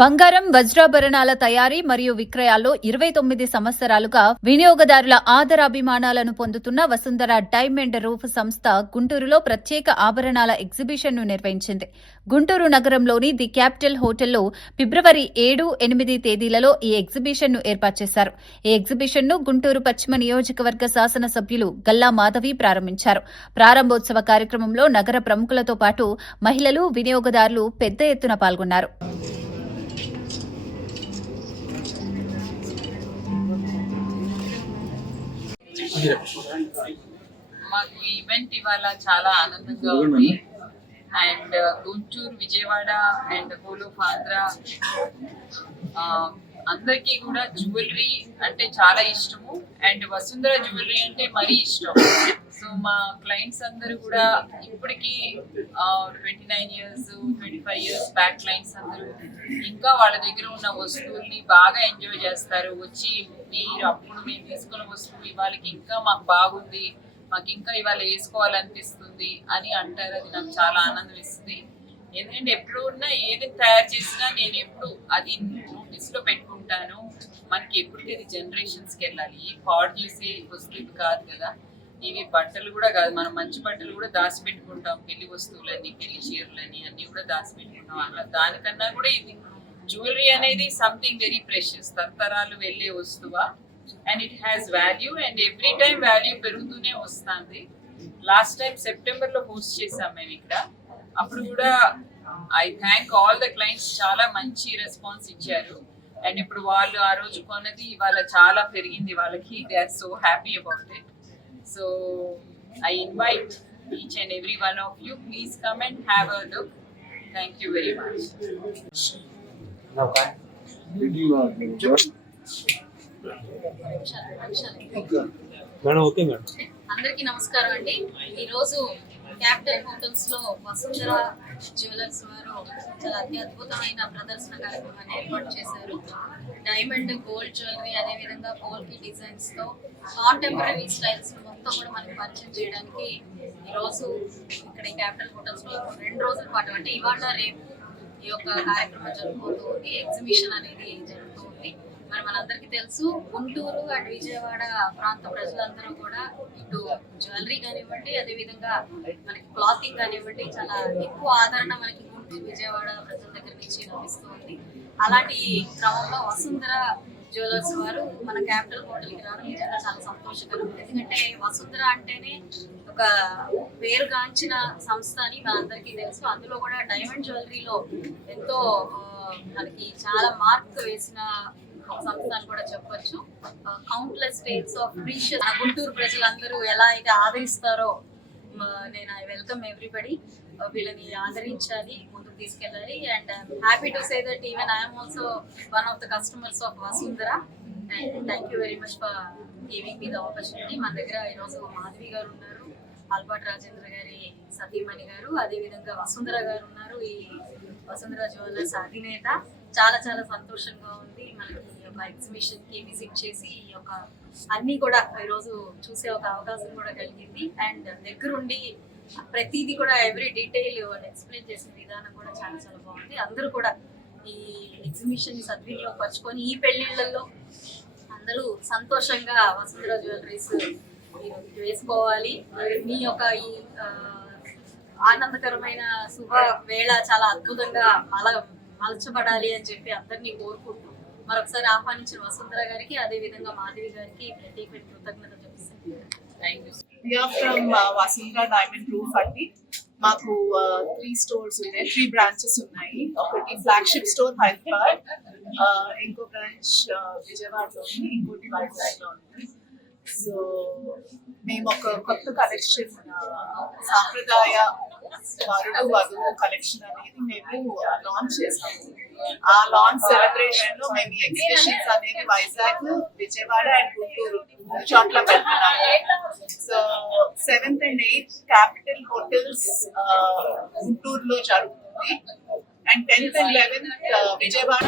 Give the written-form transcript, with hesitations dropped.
బంగారం వజ్రాభరణాల తయారీ మరియు విక్రయాల్లో 29 సంవత్సరాలుగా వినియోగదారుల ఆదరాభిమానాలను పొందుతున్న వసుంధర డైమండ్ రూఫ్ సంస్థ గుంటూరులో ప్రత్యేక ఆభరణాల ఎగ్జిబిషన్ ను నిర్వహించింది. గుంటూరు నగరంలోని ది క్యాపిటల్ హోటల్లో ఫిబ్రవరి 7, 8 తేదీలలో ఈ ఎగ్జిబిషన్ ను ఏర్పాటు చేశారు. ఈ ఎగ్జిబిషన్ ను గుంటూరు పశ్చిమ నియోజకవర్గ శాసనసభ్యులు గల్లా మాధవి ప్రారంభించారు. ప్రారంభోత్సవ కార్యక్రమంలో నగర ప్రముఖులతో పాటు మహిళలు, వినియోగదారులు పెద్ద ఎత్తున పాల్గొన్నారు. మాకు ఈవెంట్ ఇవాళ చాలా ఆనందంగా ఉంది. And Guntur, Vijayawada and whole of Andhra అందరికీ కూడా జ్యువెలరీ అంటే చాలా ఇష్టము. అండ్ వసుంధర జ్యువెలరీ అంటే మరీ ఇష్టం. సో మా క్లయింట్స్ అందరూ కూడా ఇప్పటికీ 29 years, 25 years బ్యాక్ క్లయింట్స్ అందరూ ఇంకా వాళ్ళ దగ్గర ఉన్న వస్తువుల్ని బాగా ఎంజాయ్ చేస్తారు. వచ్చి మీరు అప్పుడు మేము తీసుకున్న వస్తువు ఇవాళకి ఇంకా మాకు బాగుంది, మాకు ఇంకా ఇవాళ వేసుకోవాలనిపిస్తుంది అని అంటారు. అది నాకు చాలా ఆనందం ఇస్తుంది. ఎందుకంటే ఎప్పుడు ఉన్నా ఏది తయారు చేసినా నేను ఎప్పుడు అది నోటీస్లో పెట్టుకుంటాను. మనకి ఎప్పటికీ అది జనరేషన్స్కి వెళ్ళాలి. పాడు చేసే వస్తువులు కాదు కదా, ఇవి బట్టలు కూడా కాదు. మనం మంచి బట్టలు కూడా దాచిపెట్టుకుంటాం, పెళ్లి వస్తువులని, పెళ్లి చీరలని అన్ని కూడా దాచిపెట్టుకుంటాం. అలా దానికన్నా కూడా ఇది జ్యువెలరీ అనేది సంథింగ్ వెరీ ప్రెషియస్, తరతరాలు వెళ్ళే వస్తువా. And it has value and every time value పెరుగుతూనే వస్తుంది. లాస్ట్ టైం సెప్టెంబర్లో హోస్ట్ చేసాం మేము ఇక్కడ. అప్పుడు కూడా I thank all the clients, చాలా మంచి రెస్పాన్స్ ఇచ్చారు. అండ్ ఇప్పుడు వాళ్ళు ఆ రోజు కొన్నది ఇవాళ చాలా పెరిగింది వాళ్ళకి. They are so happy about it. So I invite each and every one of you, please come and have a look. Thank you very much. అందరికీ నమస్కారం అండి. ఈరోజు క్యాపిటల్ హోటల్స్ లో వసుంధర జ్యువెలర్స్ వారు చాలా అత్యద్భుతమైన ప్రదర్శన కార్యక్రమాన్ని ఏర్పాటు చేశారు. డైమండ్, గోల్డ్ జ్యువెలరీ, అదేవిధంగా పోల్కి డిజైన్స్ తో కాంటెంపరీ స్టైల్స్ మొత్తం కూడా మనకి పరిచయం చేయడానికి ఈరోజు ఇక్కడ ఈ క్యాపిటల్ హోటల్స్ లో 2 రోజుల పాటు అంటే ఇవాళ రేపు ఈ యొక్క కార్యక్రమం జరుగుతుంది. ఎగ్జిబిషన్ అనేది జరుగుతుంది. మరి మనందరికీ తెలుసు, గుంటూరు అండ్ విజయవాడ ప్రాంత ప్రజలందరూ కూడా ఇటు జ్యువెలరీ కానివ్వండి, అదేవిధంగా మనకి క్లాతింగ్ కానివ్వండి, చాలా ఎక్కువ ఆదరణ మనకి గుంటూరు, విజయవాడ ప్రజల దగ్గర నుంచి లభిస్తుంది. అలాంటి క్రమంలో వసుంధర జ్యువెలర్స్ వారు మన క్యాపిటల్ హోటల్కి రావడం నిజంగా చాలా సంతోషకరం. ఎందుకంటే వసుంధర అంటేనే ఒక పేరుగాంచిన సంస్థ అని మనందరికీ తెలుసు. అందులో కూడా డైమండ్ జ్యువెలరీలో ఎంతో మనకి చాలా మార్క్ వేసిన సంస్థ అని కూడా చెప్పొచ్చు. Countless tales of precious Guntur ప్రజలందరూ ఎలా అయితే ఆదరిస్తారో, నేను ఐ వెల్కమ్ ఎవ్రీబడి. వీళ్ళని ఆదరించాలి, ముందుకు తీసుకెళ్ళాలి. And happy to say that even I'm also one of the customers of Vasundhara. And thank you very much for giving me the opportunity. మన దగ్గర ఈరోజు మాధవి గారు ఉన్నారు, ఆల్బర్ట్ రాజేంద్ర గారి సతీమణి గారు, అదేవిధంగా వసుంధర గారు ఉన్నారు, ఈ వసుంధర జ్యువెలర్స్ అధినేత. చాలా చాలా సంతోషంగా ఉంది మనకి ఈ యొక్క ఎగ్జిబిషన్ కి విజిట్ చేసి ఈ యొక్క అన్ని కూడా ఈరోజు చూసే ఒక అవకాశం కూడా కలిగింది. అండ్ దగ్గరుండి ప్రతిదీ కూడా ఎవ్రీ డీటెయిల్ ఎక్స్ప్లెయిన్ చేసిన విధానం కూడా చాలా చాలా బాగుంది. అందరూ కూడా ఈ ఎగ్జిబిషన్ సద్వినియోగపరచుకొని ఈ పెళ్లిళ్లలో అందరూ సంతోషంగా వసుంధర జ్యువెలరీస్ వేసుకోవాలి. మీ యొక్క ఈ ఆనందకరమైన శుభ వేళ చాలా అద్భుతంగా మలచబడాలి అని చెప్పి అందరినీ కోరుకుంటూ మరొకసారి ఆహ్వానించిన వసుంధర గారికి, అదే విధంగా మాధవి గారికి ప్రత్యేకమైన కృతజ్ఞతలు చెప్తాను. వసుంధర డైమండ్ రూఫ్ అండి. మాకు 3 stores ఉన్నాయి, 3 branches ఉన్నాయి. ఒకటి ఫ్లాగ్షిప్ స్టోర్ హైదరాబాద్, ఇంకో బ్రాంచ్ విజయవాడలో ఉంది, ఇంకోటి వైజాగ్లో ఉంది. సో మేము ఒక కొత్త కలెక్షన్, సాంప్రదాయ వరుడు వధువు కలెక్షన్ అనేది మేము లాంచ్ చేసాము. ఆ లాంచ్ సెలబ్రేషన్ లో మేము ఎగ్జిబిషన్స్ అనేది వైజాగ్, విజయవాడ అండ్ గుంటూరు 3 చోట్ల పెడుతున్నాము. So 7th and 8th capital hotels గుంటూరులో జరుగుతుంది. And 10th and 11th Vijayawada.